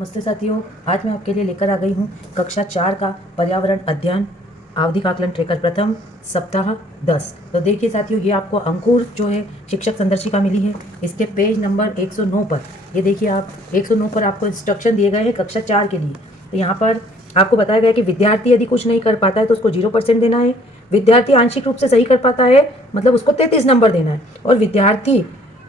नमस्ते साथियों, आज मैं आपके लिए लेकर आ गई हूँ कक्षा 4 का पर्यावरण अध्ययन आवधिक आकलन ट्रेकर प्रथम सप्ताह 10। तो देखिए साथियों, ये आपको अंकुर जो है शिक्षक संदर्शिका मिली है। इसके पेज नंबर 109 पर ये देखिए, आप 109 पर आपको इंस्ट्रक्शन दिए गए हैं कक्षा 4 के लिए। तो यहाँ पर आपको बताया गया कि विद्यार्थी यदि कुछ नहीं कर पाता है तो उसको 0% देना है। विद्यार्थी आंशिक रूप से सही कर पाता है मतलब उसको 33 नंबर देना है। और विद्यार्थी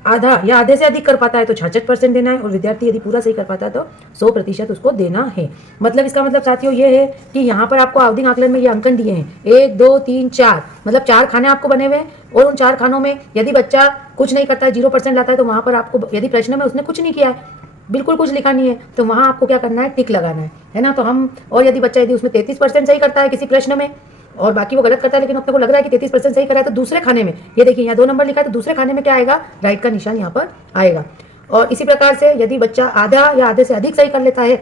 आधा या आधे से अधिक कर पाता है तो 66% देना है। और विद्यार्थी यदि पूरा सही कर पाता है तो 100% उसको देना है। मतलब इसका मतलब साथियों ये है कि यहाँ पर आपको आवधिक आकलन में ये अंकन दिए हैं 1 2 3 4, मतलब 4 खाने आपको बने हुए हैं। और उन 4 खानों में यदि बच्चा कुछ नहीं करता है, 0% लाता है, तो वहाँ पर आपको यदि प्रश्न में उसने कुछ नहीं किया है, बिल्कुल कुछ लिखा नहीं है, तो वहाँ आपको क्या करना है, टिक लगाना है ना। तो हम और यदि बच्चा यदि उसमें 33% सही करता है किसी प्रश्न में और बाकी वो गलत करता है, लेकिन अपने को लग रहा है कि 33% सही करा है, तो दूसरे खाने में ये देखिए यहाँ 2 नंबर लिखा है, तो दूसरे खाने में क्या आएगा, राइट का निशान यहाँ पर आएगा। और इसी प्रकार से यदि बच्चा आधा या आधे से अधिक सही कर लेता है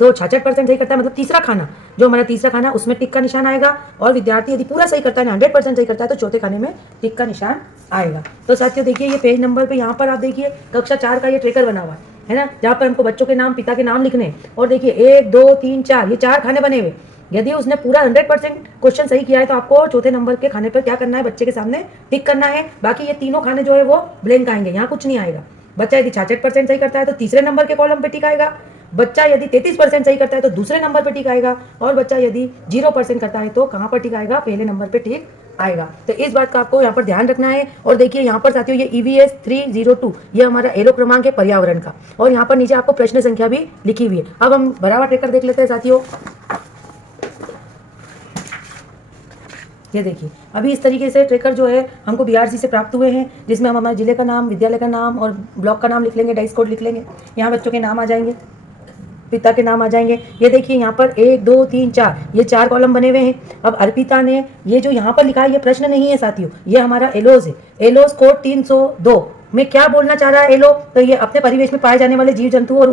तो 66% सही करता है, मतलब तीसरा खाना जो हमारा तीसरा खाना उसमें टिक का निशान आएगा। और विद्यार्थी यदि पूरा सही करता है 100% सही करता है तो चौथे खाने में टिक का निशान आएगा। तो साथियों देखिए, ये पेज नंबर पे यहाँ पर आप देखिए कक्षा 4 का ये ट्रेकर बना हुआ है ना, जहाँ पर हमको बच्चों के नाम, पिता के नाम लिखने। और देखिए 1 2 3 4 ये 4 खाने बने हुए। यदि उसने पूरा 100% क्वेश्चन सही किया है तो आपको चौथे नंबर के खाने पर क्या करना है, बच्चे के सामने टिक करना है। बाकी ये तीनों खाने जो है वो ब्लैंक आएंगे, यहाँ कुछ नहीं आएगा। बच्चा यदि 66% सही करता है तो तीसरे नंबर के कॉलम पे टिक आएगा। बच्चा यदि 33% सही करता है तो दूसरे नंबर पर टिक आएगा। और बच्चा यदि 0% करता है तो कहाँ पर टिक आएगा, पहले नंबर पर टिक आएगा। तो इस बात का आपको यहाँ पर ध्यान रखना है। और देखिए यहाँ पर साथियों, ये EVS 302 ये हमारा एलो क्रमांक है पर्यावरण का। और यहाँ पर नीचे आपको प्रश्न संख्या भी लिखी हुई है। अब हम बराबर ट्रेकर देख लेते हैं साथियों। ये देखिए, अभी इस तरीके से ट्रेकर जो है हमको BRC से प्राप्त हुए हैं, जिसमें हम हमारे जिले का नाम, विद्यालय का नाम और ब्लॉक का नाम लिख लेंगे, डाइस कोड लिख लेंगे। यहाँ बच्चों के नाम आ जाएंगे, पिता के नाम आ जाएंगे। ये देखिए यहाँ पर 1 2 3 4 ये 4 कॉलम बने हुए हैं। अब अर्पिता ने ये जो यहाँ पर लिखा है ये प्रश्न नहीं है साथियों, ये हमारा एलोज है। एलोज कोड 302 में क्या बोलना चाह रहा है एलो, तो ये अपने परिवेश में पाए जाने वाले जीव जंतु और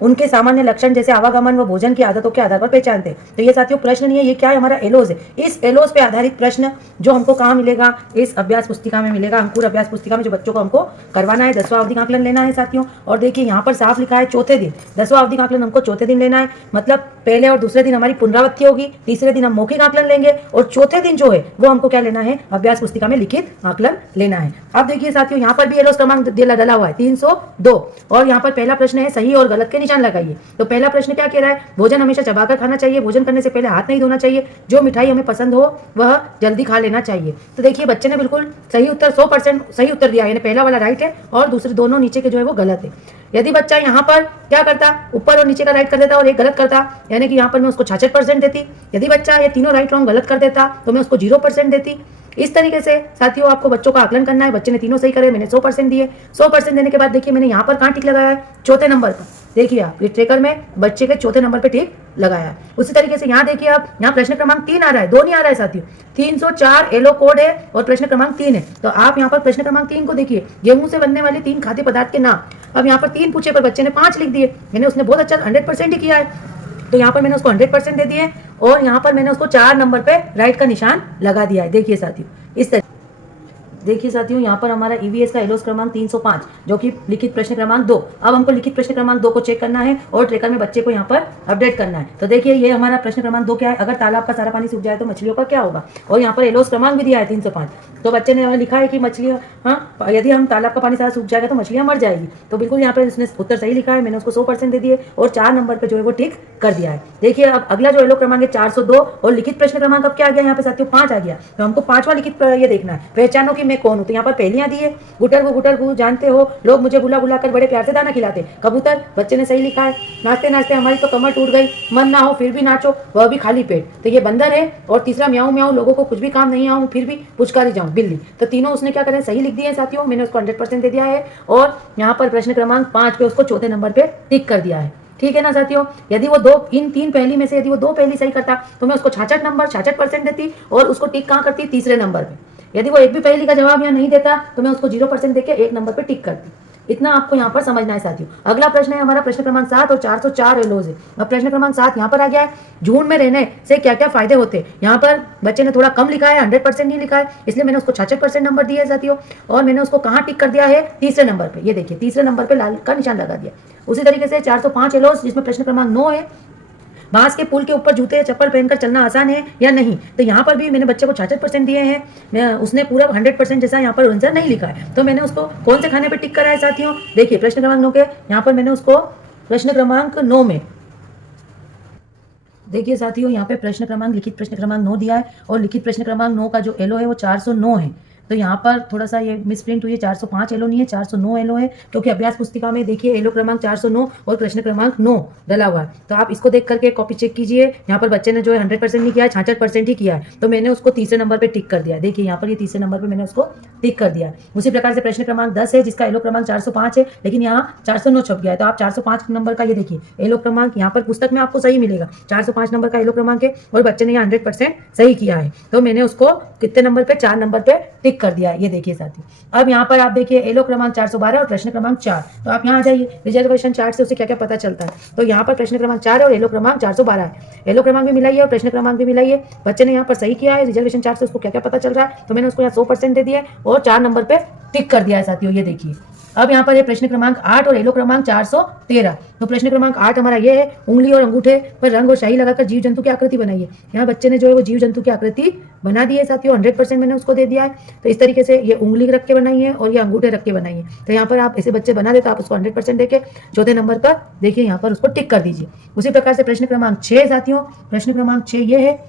उनके सामान्य लक्षण जैसे आवागमन व भोजन की आदतों के आधार पर पहचानते हैं। तो ये साथियों प्रश्न नहीं है, ये क्या है, हमारा एलोज है। इस एलोज पे आधारित प्रश्न जो हमको कहाँ मिलेगा, इस अभ्यास पुस्तिका में मिलेगा, अंकुर अभ्यास पुस्तिका में, जो बच्चों को हमको करवाना है। 10वां आवधिक आकलन लेना है साथियों। और देखिए यहाँ पर साफ लिखा है चौथे दिन, 10वां आवधिक आकलन हमको चौथे दिन लेना है। मतलब पहले और दूसरे दिन हमारी पुनरावृत्ति होगी, तीसरे दिन हम मौखिक आकलन लेंगे और चौथे दिन जो है वो हमको क्या लेना है, अभ्यास पुस्तिका में लिखित आकलन लेना है। अब देखिए साथियों, यहाँ पर भी एलोस क्रमांक डला हुआ है 302। और यहाँ पर पहला प्रश्न है सही और गलत के निशान लगाइए। तो पहला प्रश्न क्या कह रहा है, भोजन हमेशा चबाकर खाना चाहिए, भोजन करने से पहले हाथ नहीं धोना चाहिए, जो मिठाई हमें पसंद हो वह जल्दी खा लेना चाहिए। तो देखिए बच्चे ने बिल्कुल सही उत्तर 100% सही उत्तर दिया, यानी पहला वाला राइट है और दूसरे दोनों नीचे के जो है वो गलत है। यदि बच्चा यहाँ पर क्या करता, ऊपर और नीचे का राइट कर देता और एक गलत करता, यानी कि यहाँ पर मैं उसको 66% देती। यदि बच्चा ये तीनों राइट रॉन्ग गलत कर देता तो मैं उसको 0% देती। इस तरीके से साथियों आपको बच्चों का आकलन करना है। बच्चे ने तीनों सही करे, मैंने 100% दिए। 100% देने के बाद देखिए मैंने यहाँ पर कहाँ टिक लगाया है, चौथे नंबर पर। देखिए आप ये ट्रेकर में बच्चे के चौथे नंबर पे टिक लगाया है। उसी तरीके से यहाँ देखिए आप, यहाँ प्रश्न क्रमांक 3 आ रहा है, 2 नहीं आ रहा है साथियों। 304 एलो कोड है और प्रश्न क्रमांक 3 है। तो आप यहाँ पर प्रश्न क्रमांक 3 को देखिए, गेहूं से बनने वाले 3 खाद्य पदार्थ के नाम। अब यहाँ पर 3 पूछे पर बच्चे ने 5 लिख दिए, मैंने उसने बहुत अच्छा 100% ही किया है, तो यहाँ पर मैंने उसको 100% दे दिए। और यहाँ पर मैंने उसको 4 नंबर पे राइट का निशान लगा दिया है। देखिए साथियों, इस तरह देखिए साथियों, यहाँ पर हमारा EVS का एलोस क्रमांक 305 जो कि लिखित प्रश्न क्रमांक 2। अब हमको लिखित प्रश्न क्रमांक 2 को चेक करना है और ट्रेकर में बच्चे को यहाँ पर अपडेट करना है। तो देखिए ये हमारा प्रश्न क्रमांक 2 क्या है, अगर तालाब का सारा पानी सूख जाए तो मछलियों का क्या होगा। और यहाँ पर एलोस क्रमांक भी दिया है 305। तो बच्चे ने लिखा है कि मछलियाँ, हाँ, यदि हम तालाब का पानी सारा सूख जाएगा तो मछलियाँ मर जाएगी। तो बिल्कुल यहाँ पर उसने उत्तर सही लिखा है, मैंने उसको 100% दे दिए और 4 नंबर पर जो है वो टिक कर दिया है। देखिए अब अगला जो एलो क्रमांक है 402 और लिखित प्रश्न क्रमांक अब क्या आ गया यहाँ पे साथियों, 5 आ गया। तो हमको 5वां लिखित ये देखना है, पहचानो कि मैं कौन हूँ। तो यहाँ पर पहलियां दी है, गुटर गु जानते हो, लोग मुझे बुला बुला कर बड़े प्यार से दाना खिलाते। कबूतर, बच्चे ने सही लिखा है। नाचते नाचते हमारी तो कमर टूट गई, मन ना हो फिर भी नाचो, वह भी खाली पेट। तो ये बंदर है। और तीसरा म्याऊं म्याऊं, लोगों को कुछ भी काम नहीं आऊं फिर भी पुचकारी जाऊं, बिल्ली। तो तीनों उसने क्या करें, सही लिख दिए हैं साथियों, मैंने उसको 100% दे दिया है। और यहाँ पर प्रश्न क्रमांक 5 पे उसको चौथे नंबर पे टिक कर दिया है। ठीक है ना साथियों। यदि वो इन 3 पहली में से यदि वो 2 पहली सही करता तो मैं उसको 66% देती और उसको टिक कहाँ करती, तीसरे नंबर पे। यदि वो एक भी पहली का जवाब यहाँ नहीं देता तो मैं उसको 0% देके 1 नंबर पे टिक करती। इतना आपको यहाँ पर समझना है साथियों। अगला प्रश्न है हमारा प्रश्न क्रमांक 7 और 404 एलोज है। अब प्रश्न क्रमांक 7 यहाँ पर आ गया है, झुंड में रहने से क्या क्या फायदे होते हैं। यहाँ पर बच्चे ने थोड़ा कम लिखा है, 100% नहीं लिखा है, इसलिए मैंने उसको 66% नंबर दिया है साथियों। और मैंने उसको कहाँ टिक कर दिया है, तीसरे नंबर पे। ये देखिए तीसरे नंबर पे लाल का निशान लगा दिया। उसी तरीके से 405 एलोज जिसमें प्रश्न क्रमांक 9 है, बांस के पुल के ऊपर जूते या चप्पल पहनकर चलना आसान है या नहीं। तो यहाँ पर भी मैंने बच्चे को 66% दिए हैं, उसने पूरा 100% जैसा यहाँ पर आंसर नहीं लिखा है। तो मैंने उसको कौन से खाने पर टिक करा है साथियों, देखिए प्रश्न क्रमांक 9 के यहाँ पर मैंने उसको प्रश्न क्रमांक 9 में देखिए साथियों, यहाँ पे प्रश्न क्रमांक लिखित प्रश्न क्रमांक 9 दिया है और लिखित प्रश्न क्रमांक 9 का जो एलो है वो 409 है। तो यहाँ पर थोड़ा सा ये मिसप्रिंट हुई है, 405 एलो नहीं है, 409 एलो है, क्योंकि अभ्यास पुस्तिका में देखिए एलो क्रमांक 409 और प्रश्न क्रमांक 9 डला हुआ है। तो आप इसको देख करके कॉपी चेक कीजिए। यहाँ पर बच्चे ने जो है 100% नहीं किया है, 66% ही किया है। तो मैंने उसको तीसरे नंबर पर टिक कर दिया। देखिए यहाँ पर ये तीसरे नंबर पर मैंने उसको टिक कर दिया। उसी प्रकार से प्रश्न क्रमांक 10 है जिसका एलो क्रमांक 405 है, लेकिन यहाँ 409 छप गया है। तो आप 405 नंबर का ये देखिए एलो क्रमांक यहाँ पर पुस्तक में आपको सही मिलेगा, 405 नंबर का एलो क्रमांक है और बच्चे ने यहाँ 100% सही किया है। तो मैंने उसको कितने नंबर पे, 4 नंबर पे टिक कर दिया है। ये देखिए साथियों। अब यहाँ पर आप देखिए एलो क्रमांक 412 और प्रश्न क्रमांक 4। तो आप यहाँ आ जाइए, रिजर्वेशन चार्ट से उसे क्या क्या पता चलता है। तो यहाँ पर प्रश्न क्रमांक 4 है और एलो क्रमांक 412 है। एलो क्रमांक भी मिलाइए और प्रश्न क्रमांक भी मिलाइए। बच्चे ने यहाँ पर सही किया है, रिजर्वेशन चार्ट से उसको क्या क्या पता चल रहा है। तो मैंने उसको यहाँ 100% दे दिया है और 4 नंबर पे टिक कर दिया है साथियों। ये देखिए अब यहाँ पर ये प्रश्न क्रमांक 8 और एलो क्रमांक 413। तो प्रश्न क्रमांक 8 हमारा ये है, उंगली और अंगूठे पर रंग और शाही लगाकर जीव जंतु की आकृति बनाइए। यहाँ बच्चे ने जो है वो जीव जंतु की आकृति बना दी है साथियों, 100% मैंने उसको दे दिया है। तो इस तरीके से ये उंगली रख के बनाई है और ये अंगूठे रख के बनाई है। तो यहाँ पर आप ऐसे बच्चे बना देते, आप उसको 100% देके चौथे नंबर पर देखिए यहाँ पर उसको टिक कर दीजिए। उसी प्रकार से प्रश्न क्रमांक 6 साथियों, प्रश्न क्रमांक 6 ये है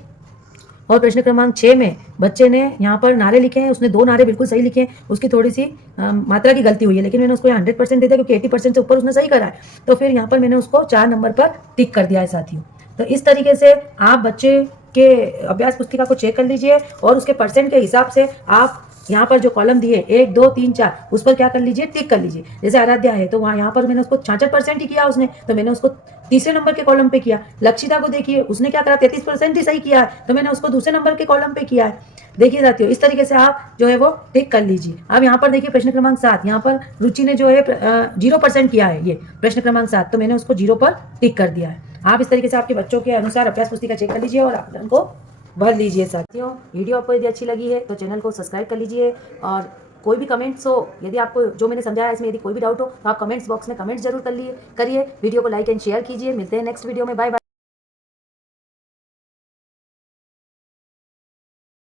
और प्रश्न क्रमांक 6 में बच्चे ने यहाँ पर नारे लिखे हैं, उसने 2 नारे बिल्कुल सही लिखे हैं, उसकी थोड़ी सी मात्रा की गलती हुई है, लेकिन मैंने उसको यहाँ 100% दे दिया क्योंकि 80% से ऊपर उसने सही करा है। तो फिर यहाँ पर मैंने उसको 4 नंबर पर टिक कर दिया है साथियों। तो इस तरीके से आप बच्चे के अभ्यास पुस्तिका को चेक कर लीजिए और उसके परसेंट के हिसाब से आप यहाँ पर जो कॉलम दिए 1, 2, 3, 4 उस पर क्या कर लीजिए, टिक कर लीजिए। जैसे आराध्या है तो वहाँ यहाँ पर मैंने उसको 66% ही किया उसने, तो मैंने उसको तीसरे नंबर के कॉलम पे किया। लक्षिता को देखिए उसने क्या करा, 33% ही सही किया है, तो मैंने उसको दूसरे नंबर के कॉलम पे किया है। देखिए साथियों इस तरीके से आप जो है वो टिक कर लीजिए। अब यहाँ पर देखिए प्रश्न क्रमांक 7, यहाँ पर रुचि ने जो है 0% किया है, ये प्रश्न क्रमांक 7, तो मैंने उसको 0 पर टिक कर दिया है। आप इस तरीके से आपके बच्चों के अनुसार अभ्यास पुस्तिका चेक कर लीजिए और आप उनको भर लीजिए साथियों। वीडियो आपको यदि अच्छी लगी है तो चैनल को सब्सक्राइब कर लीजिए और कोई भी कमेंट्स हो, यदि आपको जो मैंने समझाया इसमें यदि कोई भी डाउट हो तो आप कमेंट्स बॉक्स में कमेंट्स जरूर करिए। वीडियो को लाइक एंड शेयर कीजिए। मिलते हैं नेक्स्ट वीडियो में, बाय बाय।